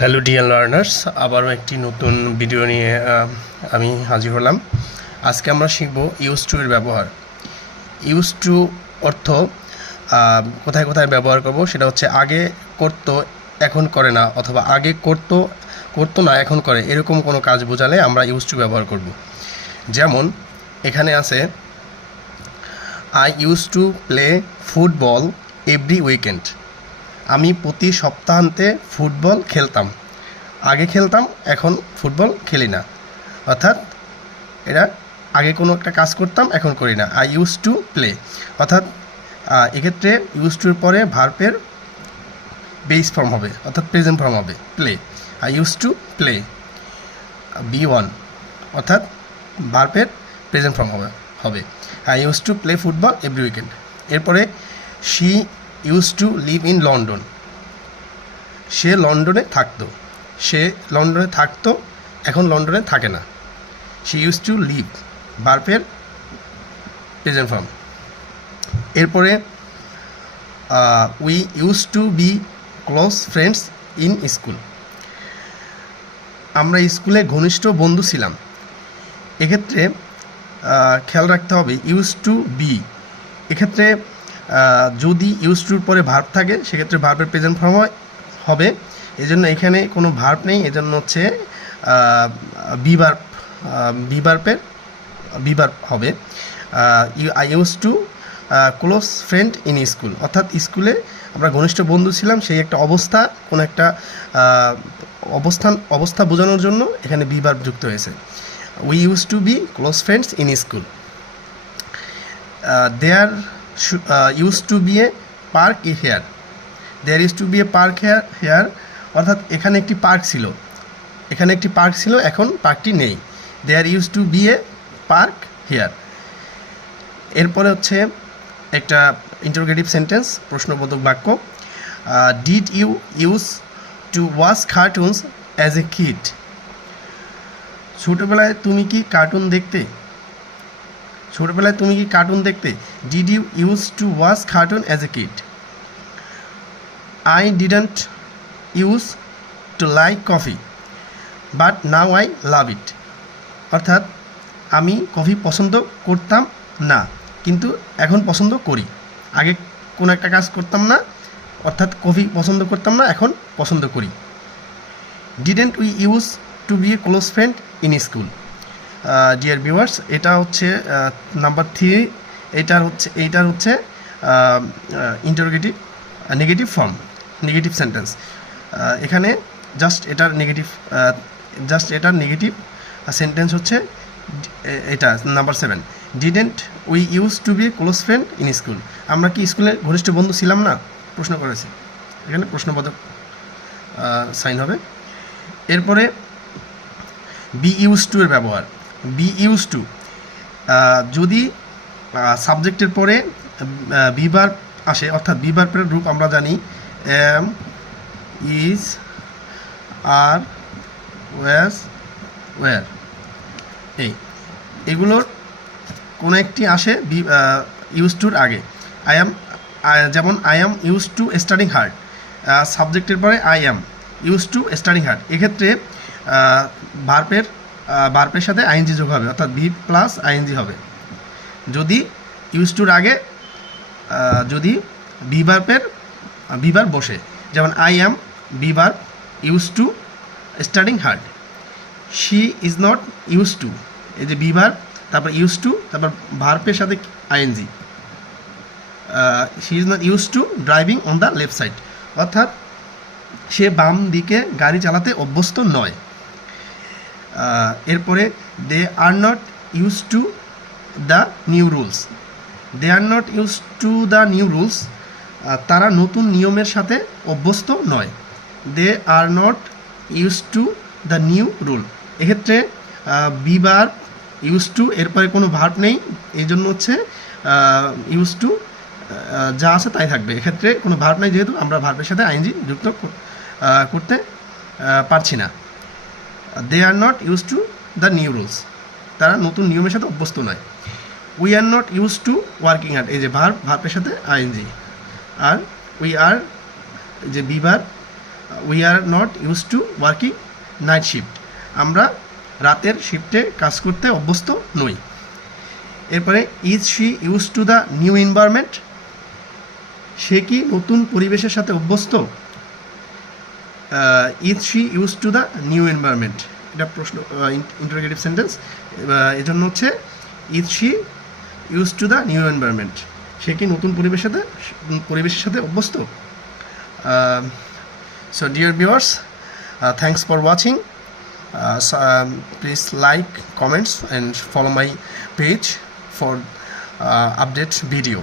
Hello dear learners, আবারও একটি নতুন ভিডিও নিয়ে আমি হাজির হলাম। আজকে আমরা শিখব ইউজ টু এর ব্যবহার। ইউজ টু অর্থ কোথায় কোথায় ব্যবহার করব সেটা হচ্ছে আগে করতো এখন করে না, অথবা আগে করতো করতো না এখন করে, এরকম কোনো কাজ বোঝালে আমরা ইউজ টু ব্যবহার করব। যেমন এখানে আছে I use to play football every weekend. আমি প্রতি সপ্তাহান্তে ফুটবল খেলতাম। আগে খেলতাম, এখন ফুটবল খেলি না। অর্থাৎ এটা আগে কোনো একটা কাজ করতাম, এখন করি না। আই ইউজ টু প্লে, অর্থাৎ এক্ষেত্রে ইউজ টুর পরে ভার্বের বেস ফর্ম হবে, অর্থাৎ প্রেজেন্ট ফর্ম হবে play. I use to play B1, অর্থাৎ ভার্বের প্রেজেন্ট ফর্ম হবে I use to play football every weekend. এরপরে she use to live in London. সে লন্ডনে থাকতো। সে লন্ডনে থাকতো, এখন লন্ডনে থাকে না। শি ইউজ টু লিভ, ভার্বের প্রেজেন্ট ফর্ম। এরপরে we use to be close friends in school. আমরা স্কুলে ঘনিষ্ঠ বন্ধু ছিলাম। এক্ষেত্রে খেয়াল রাখতে হবে ইউজ টু বি, এক্ষেত্রে যদি ইউজ টুর পরে ভার্ব থাকে সেক্ষেত্রে ভার্বের প্রেজেন্ট ফর্ম হবে। এজন্য এখানে কোনো ভার্ব নেই, এজন্য হচ্ছে বিভার্ব হবে। I use two close friend in school, অর্থাৎ স্কুলে আমরা ঘনিষ্ঠ বন্ধু ছিলাম, সেই একটা অবস্থা, কোনো একটা অবস্থা বোঝানোর জন্য এখানে বিভার্ব যুক্ত হয়েছে। We use to be close friends in school. There use to be a park here. There use to be a park here, অর্থাৎ এখানে একটি পার্ক ছিল, এখন পার্কটি নেই। There use to be a park here. এরপরে হচ্ছে একটা ইন্টারোগেটিভ সেন্টেন্স, প্রশ্নবোধক বাক্য। Did you use to watch cartoons as a kid. ছোটোবেলায় তুমি কি কার্টুন দেখতে? Did you use to watch cartoon as a kid. I didn't use to like coffee but now I love it. অর্থাৎ আমি coffee পছন্দ করতাম না, কিন্তু এখন পছন্দ করি। আগে কোনো একটা কাজ করতাম না, অর্থাৎ কফি পছন্দ করতাম না, এখন পছন্দ করি। Didn't we use to be a close friend in school. Dear viewers, এটা হচ্ছে নাম্বার 3। এইটার হচ্ছে ইন্টারোগেটিভ নেগেটিভ সেন্টেন্স। এখানে জাস্ট এটার নেগেটিভ সেন্টেন্স হচ্ছে এটা number 7। Didn't we use to be close friend in school. আমরা কি স্কুলে ঘনিষ্ঠ বন্ধু ছিলাম না? প্রশ্ন করেছে, এখানে প্রশ্নবোধক সাইন হবে। এরপরে বি ইউজ টু এর ব্যবহার। বি ইউজ টু যদি সাবজেক্টের পরে বিভার্ব আসে, অর্থাৎ বিভার্বের রূপ আমরা জানি am, is, are, was, were. এগুলোর কোনো একটি আসে ইউজ টুর আগে। যেমন I am use to studying hard. সাবজেক্টের পরে I am use to studying hard, এক্ষেত্রে ভার্বের সাথে আইএনজি যোগ হবে, অর্থাৎ বি প্লাস আইএনজি হবে। যদি ইউজ টুর আগে যদি বিভার্ব বসে, যেমন I am be verb use to studying hard. She is not use to, এই যে বিভার্ব, তারপর ইউজ টু, তারপর ভার্বের সাথে ING. She is not use to driving on the left side, অর্থাৎ সে বাম দিকে গাড়ি চালাতে অভ্যস্ত নয়। এরপরে they are not use to the new rules. They are not use to the new rules, তারা নতুন নিয়মের সাথে অভ্যস্ত নয়। They are not use to the new rule, এক্ষেত্রে বিভার্ব ইউজ টু, এরপরে কোনো ভার্ব নেই, এই জন্য হচ্ছে ইউজ টু যা আছে তাই থাকবে। এক্ষেত্রে কোনো ভার্ব নেই, যেহেতু আমরা ভার্বের সাথে আইএনজি যুক্ত করতে পারছি না। They are not use to the new rules, তারা নতুন নিয়মের সাথে অভ্যস্ত নয়। We are not use to working hard, এই যে ভার্বের সাথে আইএনজি। আর উই আর যে be verb we are not use to working night shift, আমরা রাতের শিফটে কাজ করতে অভ্যস্ত নই। এরপরে is she use to the new environment, সে কি নতুন পরিবেশের সাথে অভ্যস্ত। Is she use to the new environment, এটা প্রশ্ন ইন্টারোগেটিভ সেন্টেন্স, এজন্য হচ্ছে is she use to the new environment, সে কি নতুন পরিবেশের সাথে অভ্যস্ত। So dear viewers, thanks for watching, please like, comments and follow my page for update video.